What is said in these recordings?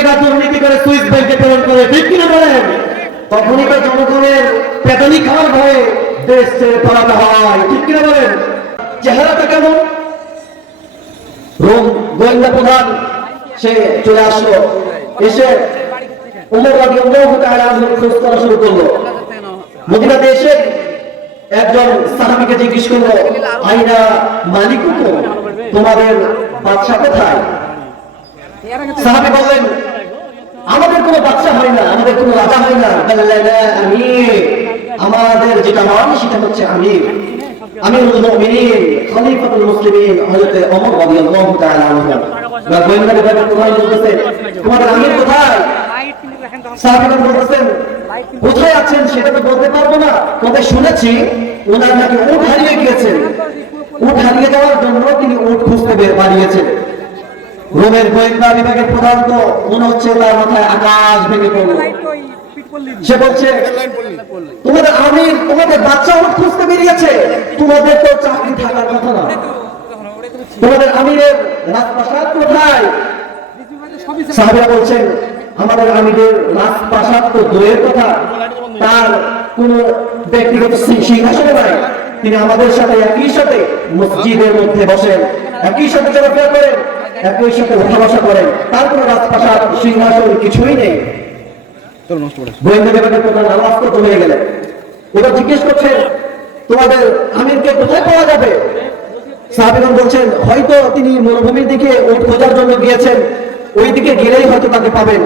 Mega দুর্নীতি করে Swiss ব্যাংকে প্রেরণ করে, ঠিক কিনা বলেন? তখনই তো জনগণের পেটানি খাওয়ার ভয়ে দেশ ছেড়ে পালাতে হয়, ঠিক কিনা বলেন? চেহারাটা কেমন? রোম গোয়েন্দা প্রধান সে চলে আসলো, এসে ওমর রাদিয়াল্লাহু তাআলা আনহুর খোঁজ করা শুরু করলো। মদিনাতে এসে একজন সাহাবীকে জিজ্ঞেস করলো, আইনা মালিকুকুম, তোমাদের বাদশা কোথায়? সাহাবী বললেন, আমাদের কোনো বাদশা হয় না, আমাদের কোনো রাজা হয় না, আমাদের যেটা নাম সেটা হচ্ছে আমির, আমিরুল মুমিনিন, খলিফাতুল মুসলিমিন হযরত ওমর রাদিয়াল্লাহু তাআলা আনহু। গোয়েন্দা বিভাগের প্রধান বলতেছে, তোমাদের আমির কোথায়? সাহাবীরা বলতেছেন, কোথায় আছেন সেটা তো বলতে পারবো না, তবে শুনেছি ওনার নাকি উট হারিয়ে গিয়েছেন, উট হারিয়ে যাওয়ার জন্য তিনি উট খুঁজতে বের বানিয়েছেন। রোমের গোয়েন্দা বিভাগের প্রধান তো মনে হচ্ছে তার মাথায় আকাশ ভেঙে পড়ল। সে বলছে, তোমাদের আমির তোমাদের বাচ্চা উট খুঁজতে বেরিয়েছে, তোমাদের তো চাকরি থাকার কথা না, তোমাদের আমিরের রাজপ্রাসাদ কোথায়? সাহাবীরা বলছেন, আমাদের আমিরের রাজপ্রাসাদ তো দূরের কথা, তার কোন ব্যক্তিগত সিংহাসনে নাই, তিনি আমাদের সাথে একই সাথে মসজিদের মধ্যে বসেন, একই সাথে চলাফেরা করেন, একই সাথে উঠা বসা করেন, তার কোনো রাজপ্রাসাদ সিংহাসন কিছুই নেই। গোয়েন্দা বিভাগের প্রধান আলাস্ত হয়ে গেলেন। এবার জিজ্ঞেস করছেন, তোমাদের আমিরকে কোথায় পাওয়া যাবে? সাহাবীগণ বলছেন, হয়তো তিনি মরুভূমির দিকে উট খোঁজার জন্য গিয়েছেন, ওই দিকে গেলেই হয়তো তাকে পাবেন।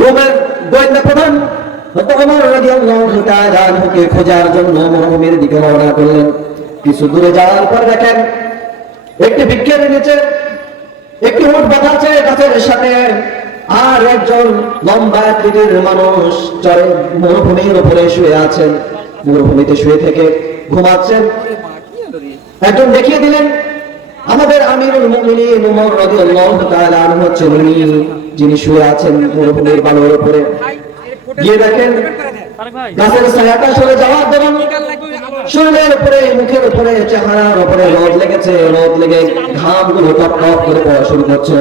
রোমের গোয়েন্দা প্রধান ওমর রাদিয়াল্লাহু তাআলা আনহুকে খোঁজার জন্য মরুভূমির দিকে রওনা করলেন। কিছু দূরে যাওয়ার পর দেখেন একটি বৃক্ষের নিচে একটি উট বাঁধা আছে গাছের সাথে, আর একজন লম্বা আকৃতির মানুষ চড়ে মরুভূমির উপরে শুয়ে আছেন, মরুভূমিতে শুয়ে থেকে ঘুমাচ্ছেন। একজন দেখিয়ে দিলেন, আমাদের আমিরুল মুমিনিন ওমর রাদিয়াল্লাহু তাআলা আনহু হচ্ছেন উনি, যিনি শুয়ে আছেন মরুভূমির বালুর উপরে। গিয়ে দেখেন গাছের ছায়াটা সরে যাওয়ার দরুন শরীরের উপরে, মুখের উপরে, চেহারার উপরে রোদ লেগেছে, রোদ লেগে ঘামগুলো টপ টপ করে পড়া শুরু করছে।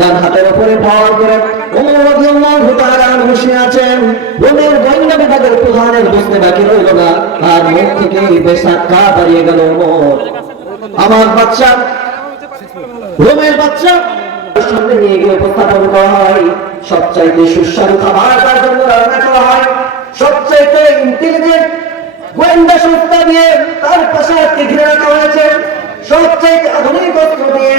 ডান হাতের উপরে ভর করে ওমর রাদিয়াল্লাহু তাআলা আনহু শুয়ে আছেন। রোমের গোয়েন্দা বিভাগের প্রধানের বুঝতে বাকি রইল না, আর মুখ থেকে বেসাক্কা দাঁড়িয়ে গেল ওমর। আমার বাচ্চা, রোমের বাচ্চা সামনে নিয়ে গিয়ে উপস্থাপন করা হয়, সবচাইতে সুস্বাদু খাবার তার জন্য রান্না করা হয়, সবচাইতে ইন্টেলিজেন্ট গোয়েন্দা সংস্থা দিয়ে তার পাশে ঘিরে রাখা হয়েছে, সবচাইতে আধুনিক অস্ত্র দিয়ে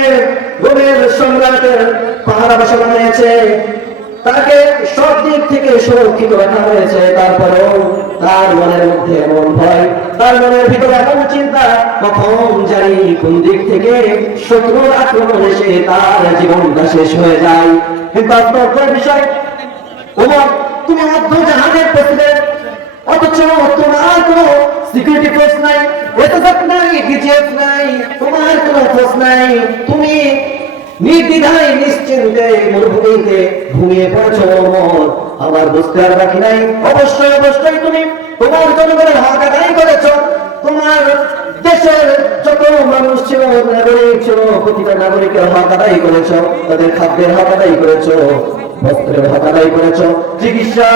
রোমের সম্রাটের পাহারা বসানো হয়েছে, তাকে সব দিক থেকে সুরক্ষিত রাখা হয়েছে। তারপরেও তার মনের মধ্যে এমন ভয়, তার মনের ভিতরে এমন চিন্তা, কখন জানি কোন দিক থেকে শত্রুর আক্রমণ এসে তার জীবনটা শেষ হয়ে যায়। কিন্তু আশ্চর্যের বিষয়, ওমর তুমি মধ্য জাহাজের প্রেসিডেন্ট, অথচ তোমার কোনো সিকিউরিটি ফোর্স নাই, এসএসএফ নাই, ডিজিএফ নাই, তোমার কোনো ফোর্স নাই, তুমি নির্দ্বিধায় নিশ্চিন্তে মরুভূমিতে ঘুমিয়ে পড়েছো। ওমর আমার বুঝতে আর বাকি নাই, অবশ্যই অবশ্যই তুমি তোমার জনগণের হক আদায় করেছো, তোমার দেশের যত মানুষ ছিল, নাগরিক ছিল, প্রতিটা নাগরিকের হক আদায় করেছো, তাদের খাদ্যের হক আদায় করেছো, বস্ত্রের হক আদায় করেছো, চিকিৎসা,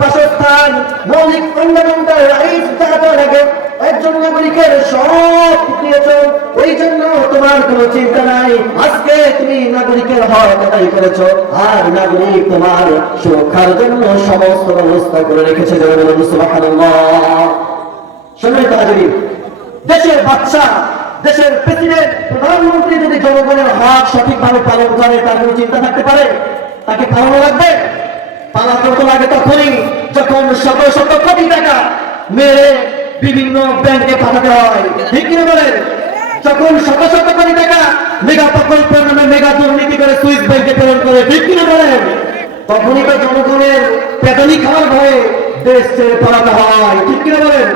বাসস্থান, মৌলিক ফান্ডামেন্টাল রাইটস যা লাগে একজন নাগরিকের সব দিয়েছো। ওই জন্য তোমার কোনো চিন্তা নাই, আজকে তুমি নাগরিকের হক আদায় করেছো, আর নাগরিক তোমার সুরক্ষার জন্য সমস্ত ব্যবস্থা করে রেখেছে। সুবহানাল্লাহ। সম্মানিত হাজিরিন, দেশের বাদশা, দেশের প্রেসিডেন্ট, প্রধানমন্ত্রী যদি জনগণের হক সঠিকভাবে পালন করে, তার কোনো চিন্তা থাকতে পারে? তাকে পালানো লাগবে? পালাতে তো লাগে তখনই যখন শত শত কোটি টাকা মেরে বিভিন্ন ব্যাংকে পাঠাতে হয়, ঠিক কিনা বলেন? যখন শত শত কোটি টাকা মেগা প্রকল্পের নামে মেগা দুর্নীতি করে সুইস ব্যাংকে প্রেরণ করে, ঠিক কিনা বলেন? তখনই তো জনগণের পেটানি খাওয়ার ভয়ে দেশ ছেড়ে পালাতে হয়, ঠিক কিনা বলেন?